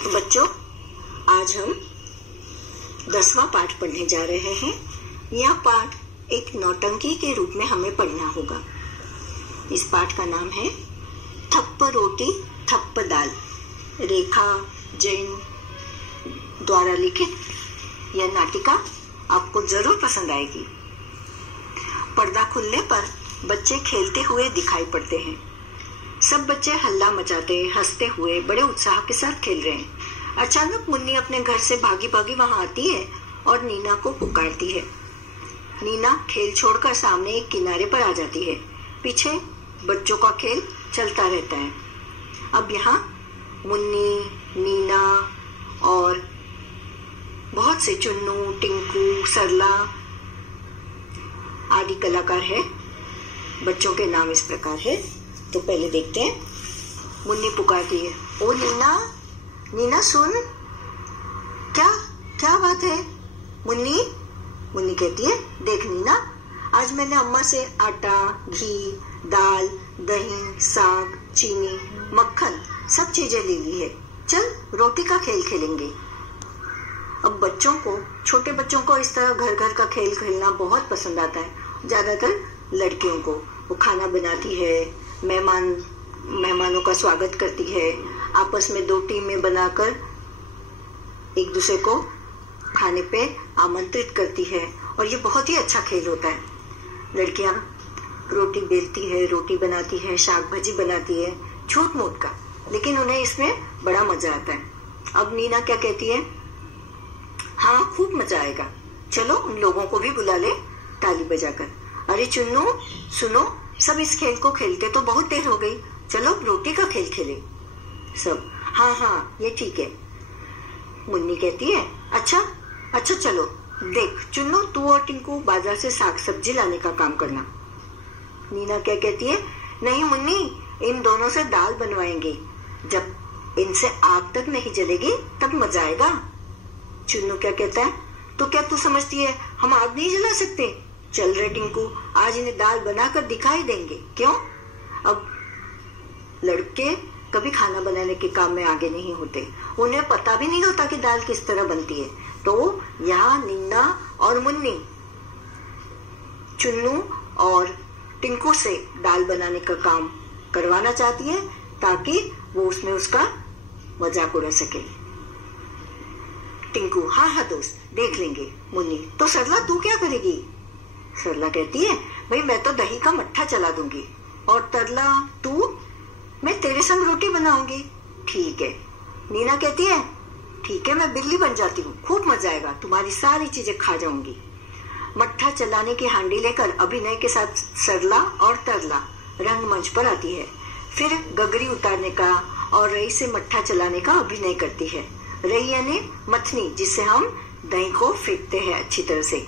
तो बच्चों, आज हम 10वां पाठ पढ़ने जा रहे हैं। यह पाठ एक नौटंकी के रूप में हमें पढ़ना होगा। इस पाठ का नाम है थप्प रोटी थप्प दाल। रेखा जैन द्वारा लिखित यह नाटिका आपको जरूर पसंद आएगी। पर्दा खुलने पर बच्चे खेलते हुए दिखाई पड़ते हैं। सब बच्चे हल्ला मचाते हंसते हुए बड़े उत्साह के साथ खेल रहे हैं। अचानक मुन्नी अपने घर से भागी भागी वहां आती है और नीना को पुकारती है। नीना खेल छोड़कर सामने एक किनारे पर आ जाती है। पीछे बच्चों का खेल चलता रहता है। अब यहाँ मुन्नी, नीना और बहुत से चुन्नू, टिंकू, सरला आदि कलाकार है। बच्चों के नाम इस प्रकार है। तो पहले देखते हैं। मुन्नी पुकारती है, ओ नीना, नीना सुन, क्या क्या बात है? मुन्नी कहती है, देख नीना, आज मैंने अम्मा से आटा, घी, दाल, दही, साग, चीनी, मक्खन सब चीजें ले ली है। चल रोटी का खेल खेलेंगे। अब बच्चों को, छोटे बच्चों को इस तरह घर घर का खेल खेलना बहुत पसंद आता है। ज्यादातर लड़कियों को। वो खाना बनाती है, मेहमानों का स्वागत करती है, आपस में 2 टीमें बनाकर एक दूसरे को खाने पे आमंत्रित करती है और ये बहुत ही अच्छा खेल होता है। लड़कियां रोटी बेलती है, रोटी बनाती है, शाक भाजी बनाती है, छोट मोट का, लेकिन उन्हें इसमें बड़ा मजा आता है। अब नीना क्या कहती है, हाँ खूब मजा आएगा, चलो उन लोगों को भी बुला ले ताली बजाकर। अरे चुन्नू सुनो, सब इस खेल को खेलते तो बहुत देर हो गई, चलो रोटी का खेल खेले। सब हाँ ये ठीक है। मुन्नी कहती है, अच्छा चलो, देख चुन्नू, तू और टिंकू बाजार से साग सब्जी लाने का काम करना। नीना क्या कहती है, नहीं मुन्नी, इन दोनों से दाल बनवाएंगे, जब इनसे आग तक नहीं जलेगी तब मजा आएगा। चुन्नू क्या कहता है, तो क्या तू समझती है हम आग नहीं जला सकते? चल रे टिंकू, आज इन्हें दाल बनाकर दिखाई देंगे। क्यों? अब लड़के कभी खाना बनाने के काम में आगे नहीं होते, उन्हें पता भी नहीं होता कि दाल किस तरह बनती है। तो यहाँ नीना और मुन्नी चुन्नू और टिंकू से दाल बनाने का काम करवाना चाहती है ताकि वो उसमें उसका मजाक उड़ा सके। टिंकू, हाँ दोस्त, देख लेंगे। मुन्नी, तो सरला तू क्या करेगी? सरला कहती है, भाई मैं तो दही का मट्ठा चला दूंगी। और तरला, तू? मैं तेरे संग रोटी बनाऊंगी। ठीक है। नीना कहती है, ठीक है, मैं बिल्ली बन जाती हूँ, खूब मजा आएगा, तुम्हारी सारी चीजें खा जाऊंगी। मट्ठा चलाने की हांडी लेकर अभिनय के साथ सरला और तरला रंगमंच पर आती है। फिर गगरी उतारने का और रई से मट्ठा चलाने का अभिनय करती है। रई यानी मथनी, जिससे हम दही को फेंकते हैं अच्छी तरह से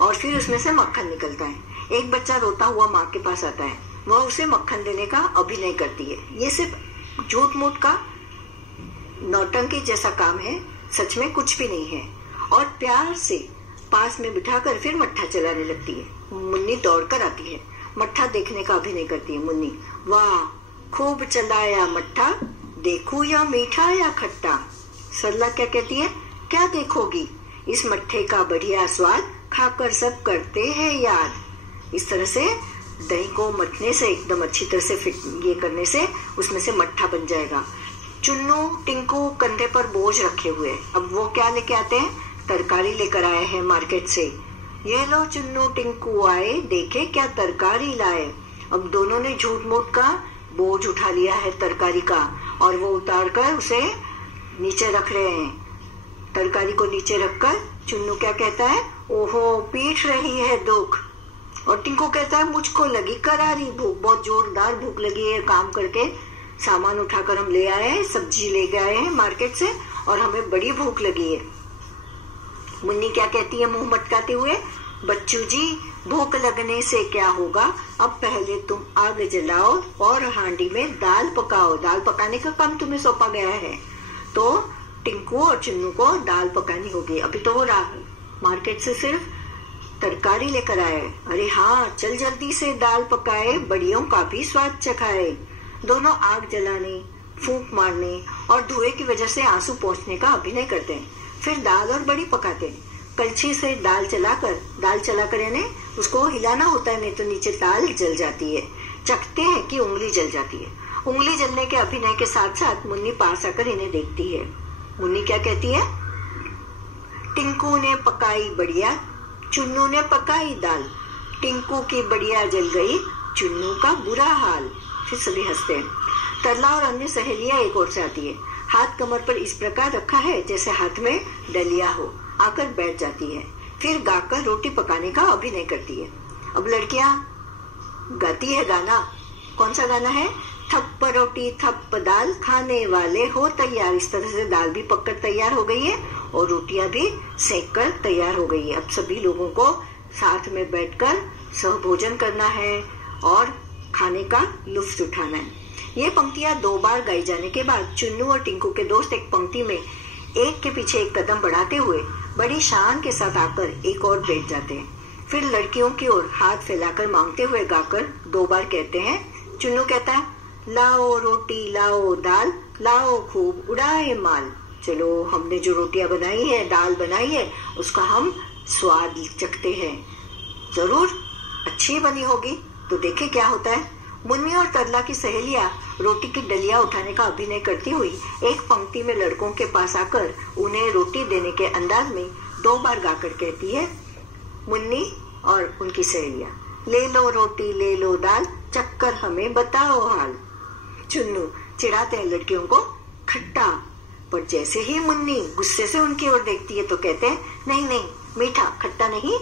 और फिर उसमें से मक्खन निकलता है। एक बच्चा रोता हुआ माँ के पास आता है, वह उसे मक्खन देने का अभिनय करती है। ये सिर्फ झूठ मूठ का नौटंकी जैसा काम है, सच में कुछ भी नहीं है। और प्यार से पास में बिठाकर फिर मट्ठा चलाने लगती है। मुन्नी दौड़कर आती है, मट्ठा देखने का अभिनय करती है। मुन्नी, वाह खूब चलाया मट्ठा, देखूं या मीठा या खट्टा। सरला क्या कहती है, क्या देखोगी, इस मट्ठे का बढ़िया स्वाद खाकर सब करते हैं याद। इस तरह से दही को मथने से एकदम अच्छी तरह से ये करने से उसमें से मट्ठा बन जाएगा। चुन्नू टिंकू कंधे पर बोझ रखे हुए, अब वो क्या लेके आते हैं, तरकारी लेकर आए हैं मार्केट से। ये लो चुन्नू टिंकू आए, देखे क्या तरकारी लाए। अब दोनों ने झूठ मूठ का बोझ उठा लिया है तरकारी का और वो उतार कर उसे नीचे रख रहे हैं। तरकारी को नीचे रखकर चुन्नू क्या कहता है, ओहो पीट रही है दुख। और टिंकू कहता है, मुझको लगी करारी भूख, बहुत जोरदार भूख लगी है, काम करके सामान उठाकर हम ले आए हैं, सब्जी लेके आए हैं मार्केट से और हमें बड़ी भूख लगी है। मुन्नी क्या कहती है मुंह मटकाते हुए, बच्चू जी भूख लगने से क्या होगा, अब पहले तुम आग जलाओ और हांडी में दाल पकाओ, दाल पकाने का काम तुम्हें सौंपा गया है। तो टिंकू और चुन्नू को दाल पकानी होगी। अभी तो वो मार्केट से सिर्फ तरकारी लेकर आए। अरे हाँ, चल जल्दी से दाल पकाए, बड़ियों का भी स्वाद चखाए। दोनों आग जलाने फूंक मारने और धुएं की वजह से आंसू पहुंचने का अभिनय करते हैं। फिर दाल और बड़ी पकाते हैं। कलछी से दाल चलाकर यानी उसको हिलाना होता है, नहीं तो नीचे दाल जल जाती है। चखते हैं कि उंगली जल जाती है। उंगली जलने के अभिनय के साथ साथ मुन्नी पास आकर इन्हें देखती है। मुन्नी क्या कहती है? टिंकू ने पकाई बढ़िया, चुन्नू ने पकाई दाल, टिंकू की बढ़िया जल गई, चुन्नू का बुरा हाल। फिर सभी हंसते हैं। तरला और अन्य सहेलियां एक ओर से आती है। हाथ कमर पर इस प्रकार रखा है जैसे हाथ में डलिया हो, आकर बैठ जाती है। फिर गाकर रोटी पकाने का अभिनय करती है। अब लड़कियां गाती है गाना। कौन सा गाना है? थप्प रोटी थप्प दाल, खाने वाले हो तैयार। इस तरह से दाल भी पककर तैयार हो गई है और रोटियां भी सेक कर तैयार हो गई है। अब सभी लोगों को साथ में बैठकर सहभोजन करना है और खाने का लुत्फ उठाना है। ये पंक्तियां 2 बार गाई जाने के बाद चुन्नू और टिंकू के दोस्त एक पंक्ति में एक के पीछे एक कदम बढ़ाते हुए बड़ी शान के साथ आकर एक और बैठ जाते हैं। फिर लड़कियों की ओर हाथ फैलाकर मांगते हुए गाकर 2 बार कहते हैं। चुन्नू कहता है, लाओ रोटी लाओ दाल, लाओ खूब उड़ाए माल। चलो हमने जो रोटियां बनाई है, दाल बनाई है, उसका हम स्वाद चखते हैं। जरूर अच्छी बनी होगी। तो देखे क्या होता है। मुन्नी और तरला की सहेलियां रोटी की डलिया उठाने का अभिनय करती हुई एक पंक्ति में लड़कों के पास आकर उन्हें रोटी देने के अंदाज में 2 बार गाकर कहती है। मुन्नी और उनकी सहेलियां, ले लो रोटी ले लो दाल, चक्कर हमें बताओ हाल। चुन्नू चिढ़ाते हैं लड़कियों को खट्टा, पर जैसे ही मुन्नी गुस्से से उनकी ओर देखती है तो कहते हैं, नहीं नहीं मीठा, खट्टा नहीं,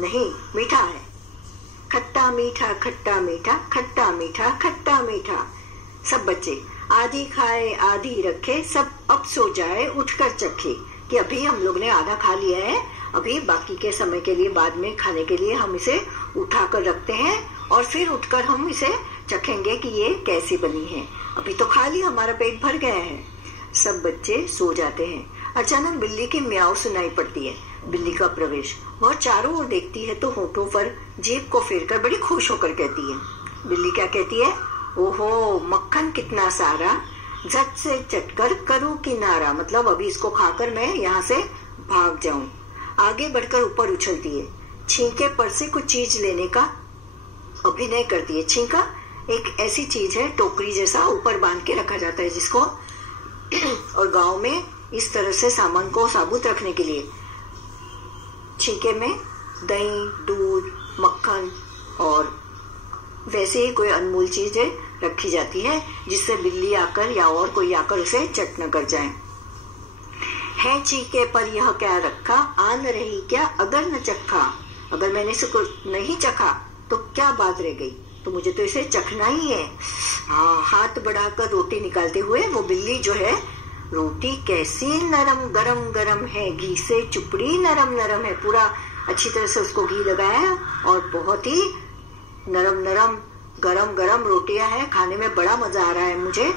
नहीं मीठा है। खट्टा मीठा खट्टा मीठा, खट्टा मीठा खट्टा मीठा। सब बच्चे आधी खाए आधी रखे, सब अब सो जाए उठकर चखे। कि अभी हम लोग ने आधा खा लिया है, अभी बाकी के समय के लिए, बाद में खाने के लिए हम इसे उठा कर रखते हैं और फिर उठकर हम इसे चखेंगे कि ये कैसी बनी है। अभी तो खा ली, हमारा पेट भर गया है। सब बच्चे सो जाते हैं। अचानक बिल्ली की म्याऊ सुनाई पड़ती है। बिल्ली का प्रवेश। वह चारों ओर देखती है तो होठों पर जीभ को फेरकर बड़ी खुश होकर कहती है। बिल्ली क्या कहती है? ओहो मक्खन कितना सारा, झट से चटकर करूं किनारा। मतलब अभी इसको खाकर मैं यहाँ से भाग जाऊं। आगे बढ़कर ऊपर उछलती है। छींके पर से कुछ चीज लेने का अभिनय करती है। छींका एक ऐसी चीज है, टोकरी जैसा, ऊपर बांध के रखा जाता है जिसको, और गांव में इस तरह से सामान को साबुत रखने के लिए छींके में दही, दूध, मक्खन और वैसे ही कोई अनमोल चीजें रखी जाती है जिससे बिल्ली आकर या और कोई आकर उसे चट न कर जाए। है छींके पर यह क्या रखा, आन रही क्या अगर न चखा। अगर मैंने इसको नहीं चखा तो क्या बात रह गई, तो मुझे तो इसे चखना ही है। हाँ, हाथ बढ़ाकर रोटी निकालते हुए वो बिल्ली जो है, रोटी कैसी नरम गरम गरम है, घी से चुपड़ी नरम नरम है। पूरा अच्छी तरह से उसको घी लगाया और बहुत ही नरम नरम गरम गरम रोटियां हैं। खाने में बड़ा मजा आ रहा है मुझे।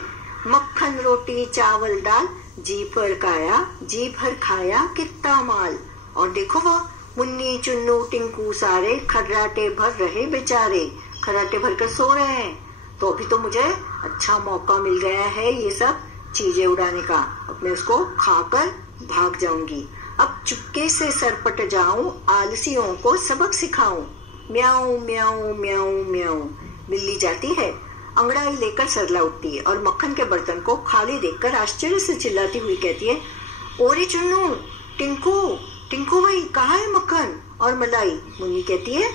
मक्खन रोटी चावल दाल, जी भर खाया जी भर खाया कितना माल। और देखो वो मुन्नी चुन्नू टिंकू सारे खर्राटे भर रहे बेचारे, खर्राटे भर कर सो रहे हैं। तो अभी तो मुझे अच्छा मौका मिल गया है ये सब चीजें उड़ाने का। अब मैं उसको खाकर भाग जाऊंगी। अब चुपके से सरपट जाऊं, आलसियों को सबक सिखाऊं। म्याऊ म्याऊ म्याऊ म्याऊ। बिल्ली जाती है। अंगड़ाई लेकर सरला उठती है और मक्खन के बर्तन को खाली देखकर आश्चर्य से चिल्लाती हुई कहती है, ओरे चुन्नू, टिंकू, टिंकू भाई कहाँ है मक्खन और मलाई। मुन्नी कहती है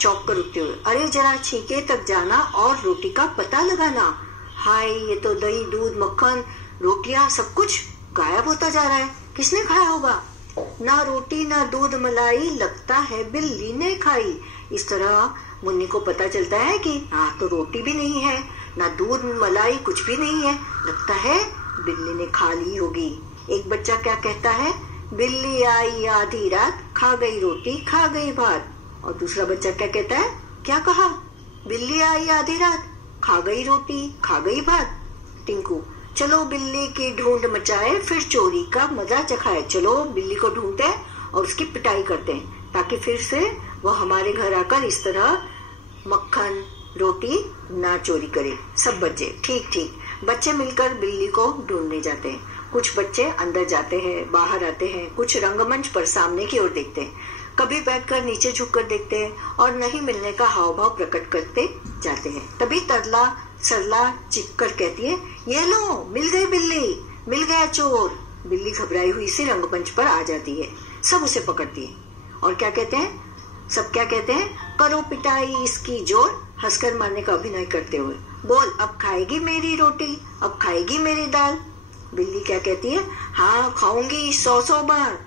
चौंक कर उठते हुए, अरे जरा छींके तक जाना और रोटी का पता लगाना। हाय, ये तो दही दूध मक्खन रोटियां सब कुछ गायब होता जा रहा है। किसने खाया होगा? ना रोटी ना दूध मलाई, लगता है बिल्ली ने खाई। इस तरह मुन्नी को पता चलता है कि हाँ, तो रोटी भी नहीं है, ना दूध मलाई कुछ भी नहीं है, लगता है बिल्ली ने खा ली होगी। एक बच्चा क्या कहता है, बिल्ली आई आधी रात, खा गई रोटी खा गई भात। और दूसरा बच्चा क्या कहता है, क्या कहा? बिल्ली आई आधी रात, खा गई रोटी खा गई भात। टिंकू, चलो बिल्ली की ढूंढ मचाए, फिर चोरी का मजा चखाए। चलो बिल्ली को ढूंढते हैं और उसकी पिटाई करते हैं ताकि फिर से वो हमारे घर आकर इस तरह मक्खन रोटी ना चोरी करे। सब बच्चे ठीक ठीक। बच्चे मिलकर बिल्ली को ढूंढने जाते हैं। कुछ बच्चे अंदर जाते हैं, बाहर आते हैं, कुछ रंगमंच पर सामने की ओर देखते हैं, कभी बैठकर नीचे झुककर देखते हैं और नहीं मिलने का हाव भाव प्रकट करते जाते हैं। तभी तरला सरला चिपकर कहती है, ये लो मिल गई बिल्ली, मिल गया चोर। बिल्ली घबराई हुई सी रंगमंच पर आ जाती है। सब उसे पकड़ती है और क्या कहते हैं, सब क्या कहते हैं, करो पिटाई इसकी जोर, हंसकर मारने का अभिनय करते हुए। बोल अब खाएगी मेरी रोटी, अब खाएगी मेरी दाल। बिल्ली क्या कहती है, हाँ खाऊंगी 100 बार,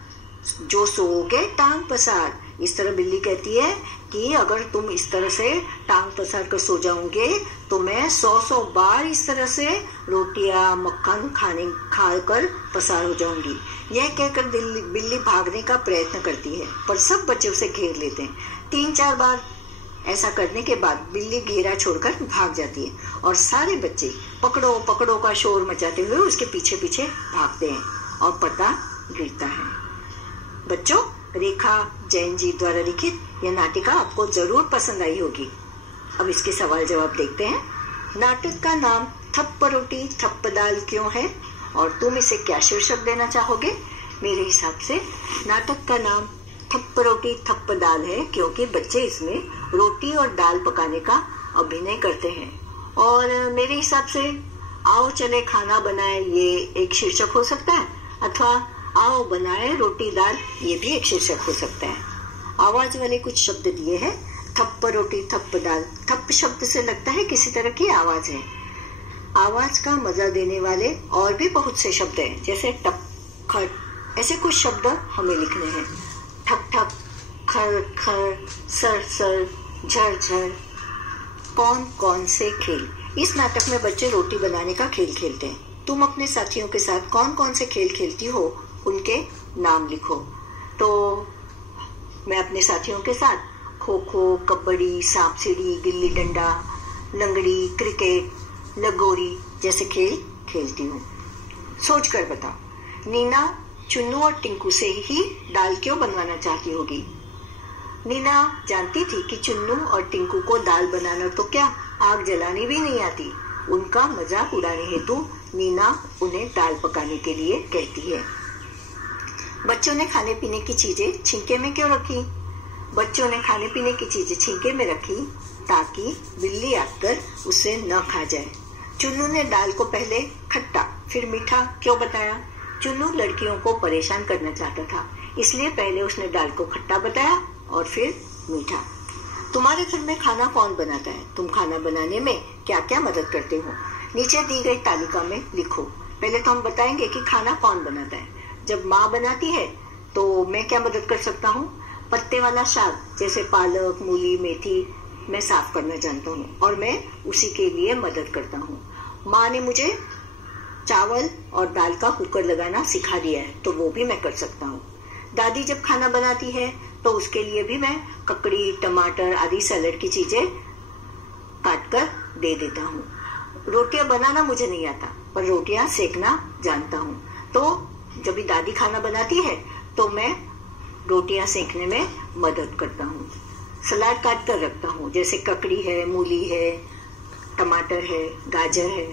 जो सोओगे टांग पसार। इस तरह बिल्ली कहती है कि अगर तुम इस तरह से टांग पसार कर सो जाओगे तो मैं 100 बार इस तरह से रोटियां मक्खन खाकर पसार हो जाऊंगी। यह कहकर बिल्ली भागने का प्रयत्न करती है, पर सब बच्चे उसे घेर लेते हैं। 3-4 बार ऐसा करने के बाद बिल्ली घेरा छोड़कर भाग जाती है और सारे बच्चे पकड़ो पकड़ो का शोर मचाते हुए उसके पीछे पीछे भागते हैं और पर्दा गिरता है। बच्चों, रेखा जैन जी द्वारा लिखित यह नाटिका आपको जरूर पसंद आई होगी। अब इसके सवाल जवाब देखते हैं। नाटक का नाम थप्प रोटी थप्प दाल क्यों है और तुम इसे क्या शीर्षक देना चाहोगे? मेरे हिसाब से नाटक का नाम थप्प रोटी थप्प दाल है क्योंकि बच्चे इसमें रोटी और दाल पकाने का अभिनय करते हैं। और मेरे हिसाब से आओ चले खाना बनाए ये एक शीर्षक हो सकता है, अथवा आओ बनाए रोटी दाल ये भी एक शीर्षक हो सकता है। आवाज वाले कुछ शब्द दिए हैं, थप्प रोटी थप्प दाल। थप्प शब्द से लगता है किसी तरह की आवाज है। आवाज का मजा देने वाले और भी बहुत से शब्द हैं, जैसे टप खट, ऐसे कुछ शब्द हमें लिखने हैं। ठक ठक, खर खर, सर सर, झर झर। कौन कौन से खेल। इस नाटक में बच्चे रोटी बनाने का खेल खेलते हैं। तुम अपने साथियों के साथ कौन कौन से खेल खेलती हो उनके नाम लिखो। तो मैं अपने साथियों के साथ खो खो, कबड्डी, सांप सीढ़ी, गिल्ली डंडा, लंगड़ी, क्रिकेट, लगोरी जैसे खेल खेलती हूँ। सोच कर बताओ, नीना चुन्नू और टिंकू से ही दाल क्यों बनवाना चाहती होगी? नीना जानती थी कि चुन्नू और टिंकू को दाल बनाना तो क्या आग जलानी भी नहीं आती। उनका मजाक उड़ाने हेतु नीना उन्हें दाल पकाने के लिए कहती है। बच्चों ने खाने पीने की चीजें छींके में क्यों रखी? बच्चों ने खाने पीने की चीजें छींके में रखी ताकि बिल्ली आकर उसे न खा जाए। चुन्नू ने दाल को पहले खट्टा फिर मीठा क्यों बताया? चुन्नू लड़कियों को परेशान करना चाहता था, इसलिए पहले उसने दाल को खट्टा बताया और फिर मीठा। तुम्हारे घर में खाना कौन बनाता है? तुम खाना बनाने में क्या क्या मदद करते हो? नीचे दी गई तालिका में लिखो। पहले तो हम बताएंगे कि खाना कौन बनाता है। जब माँ बनाती है तो मैं क्या मदद कर सकता हूँ? पत्ते वाला साग जैसे पालक, मूली, मेथी मैं साफ करना जानता हूँ और मैं उसी के लिए मदद करता हूँ। माँ ने मुझे चावल और दाल का कुकर लगाना सिखा दिया है तो वो भी मैं कर सकता हूँ। दादी जब खाना बनाती है तो उसके लिए भी मैं ककड़ी, टमाटर आदि सैलेड की चीजें काट कर दे देता हूँ। रोटियां बनाना मुझे नहीं आता पर रोटियां सेकना जानता हूँ। तो जब भी दादी खाना बनाती है तो मैं रोटियां सेकने में मदद करता हूँ। सलाद काट कर रखता हूँ, जैसे ककड़ी है, मूली है, टमाटर है, गाजर है।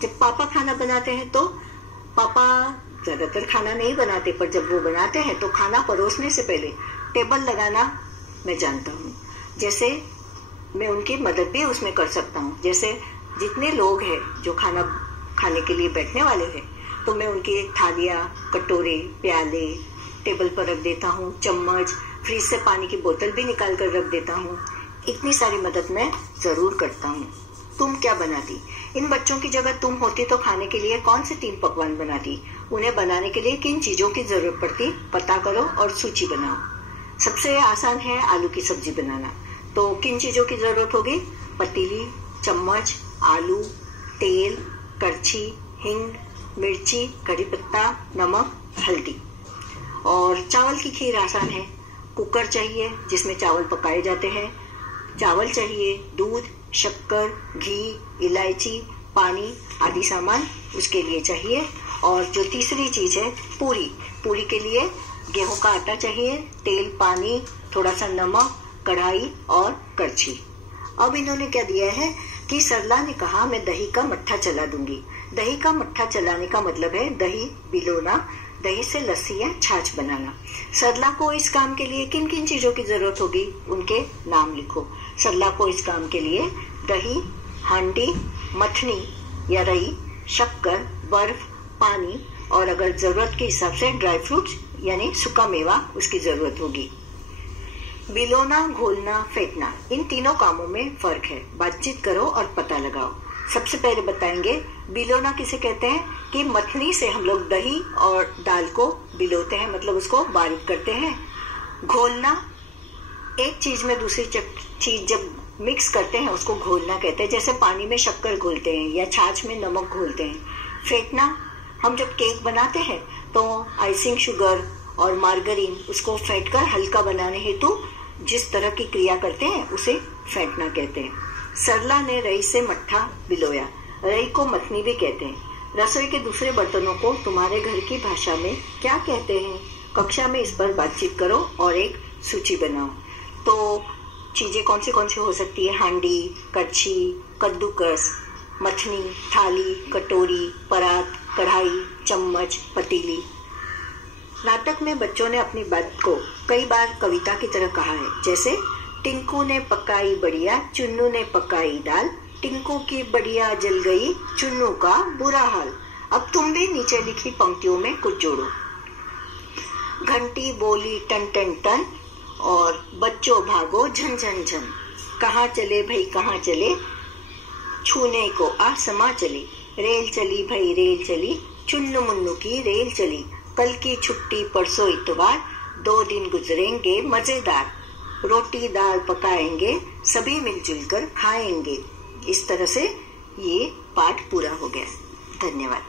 जब पापा खाना बनाते हैं तो पापा ज्यादातर खाना नहीं बनाते, पर जब वो बनाते हैं तो खाना परोसने से पहले टेबल लगाना मैं जानता हूँ। जैसे मैं उनकी मदद भी उसमें कर सकता हूँ। जैसे जितने लोग हैं जो खाना खाने के लिए बैठने वाले हैं तो मैं उनकी थालियाँ, कटोरे, प्याले टेबल पर रख देता हूँ। चम्मच, फ्रिज से पानी की बोतल भी निकाल कर रख देता हूँ। इतनी सारी मदद मैं जरूर करता हूँ। तुम क्या बनाती? इन बच्चों की जगह तुम होती तो खाने के लिए कौन से 3 पकवान बनाती? उन्हें बनाने के लिए किन चीजों की जरूरत पड़ती? पता करो और सूची बनाओ। सबसे आसान है आलू की सब्जी बनाना, तो किन चीजों की जरूरत होगी? पतीली, चम्मच, आलू, तेल, करछी, हिंग, मिर्ची, कड़ी पत्ता, नमक, हल्दी। और चावल की खीर आसान है। कुकर चाहिए जिसमें चावल पकाए जाते हैं। चावल चाहिए, दूध, शक्कर, घी, इलायची, पानी आदि सामान उसके लिए चाहिए। और जो तीसरी चीज है पूरी, पूरी के लिए गेहूं का आटा चाहिए, तेल, पानी, थोड़ा सा नमक, कढ़ाई और करछी। अब इन्होंने क्या दिया है कि सरला ने कहा मैं दही का मट्ठा चला दूंगी। दही का मट्ठा चलाने का मतलब है दही बिलोना, दही से लस्सी या छाछ बनाना। सरला को इस काम के लिए किन किन चीजों की जरूरत होगी, उनके नाम लिखो। सरला को इस काम के लिए दही, हांडी, मथनी या रई, शक्कर, बर्फ, पानी और अगर जरूरत के हिसाब से ड्राई फ्रूट्स यानी सूखा मेवा उसकी जरूरत होगी। बिलोना, घोलना, फेंटना, इन तीनों कामों में फर्क है। बातचीत करो और पता लगाओ। सबसे पहले बताएंगे बिलोना किसे कहते हैं कि मथनी से हम लोग दही और दाल को बिलोते हैं, मतलब उसको बारीक करते हैं। घोलना, एक चीज में दूसरी चीज जब मिक्स करते हैं उसको घोलना कहते हैं, जैसे पानी में शक्कर घोलते हैं या छाछ में नमक घोलते हैं। फेंटना, हम जब केक बनाते हैं तो आइसिंग शुगर और मार्गरीन उसको फेंट कर हल्का बनाने हेतु जिस तरह की क्रिया करते हैं उसे फेंटना कहते हैं। सरला ने रई से मट्ठा बिलोया, रई को मथनी भी कहते हैं। रसोई के दूसरे बर्तनों को तुम्हारे घर की भाषा में क्या कहते हैं? कक्षा में इस पर बातचीत करो और एक सूची बनाओ। तो चीजें कौन सी हो सकती है? हांडी, कड़छी, कद्दूकस, मथनी, थाली, कटोरी, परात, कढ़ाई, चम्मच, पतीली। नाटक में बच्चों ने अपनी बात को कई बार कविता की तरह कहा है, जैसे टिंकू ने पकाई बढ़िया, चुन्नू ने पकाई दाल, टिंकू की बढ़िया जल गई, चुन्नू का बुरा हाल। अब तुम भी नीचे लिखी पंक्तियों में कुछ जोड़ो। घंटी बोली टन टन टन और बच्चों भागो झन झन झन। कहाँ चले भाई कहाँ चले, छूने को आसमां चली। रेल चली भाई रेल चली, चुन्नू मुन्नू की रेल चली। कल की छुट्टी परसों इतवार, 2 दिन गुजरेंगे मजेदार। रोटी दाल पकाएंगे, सभी मिलजुल कर खाएंगे। इस तरह से ये पाठ पूरा हो गया। धन्यवाद।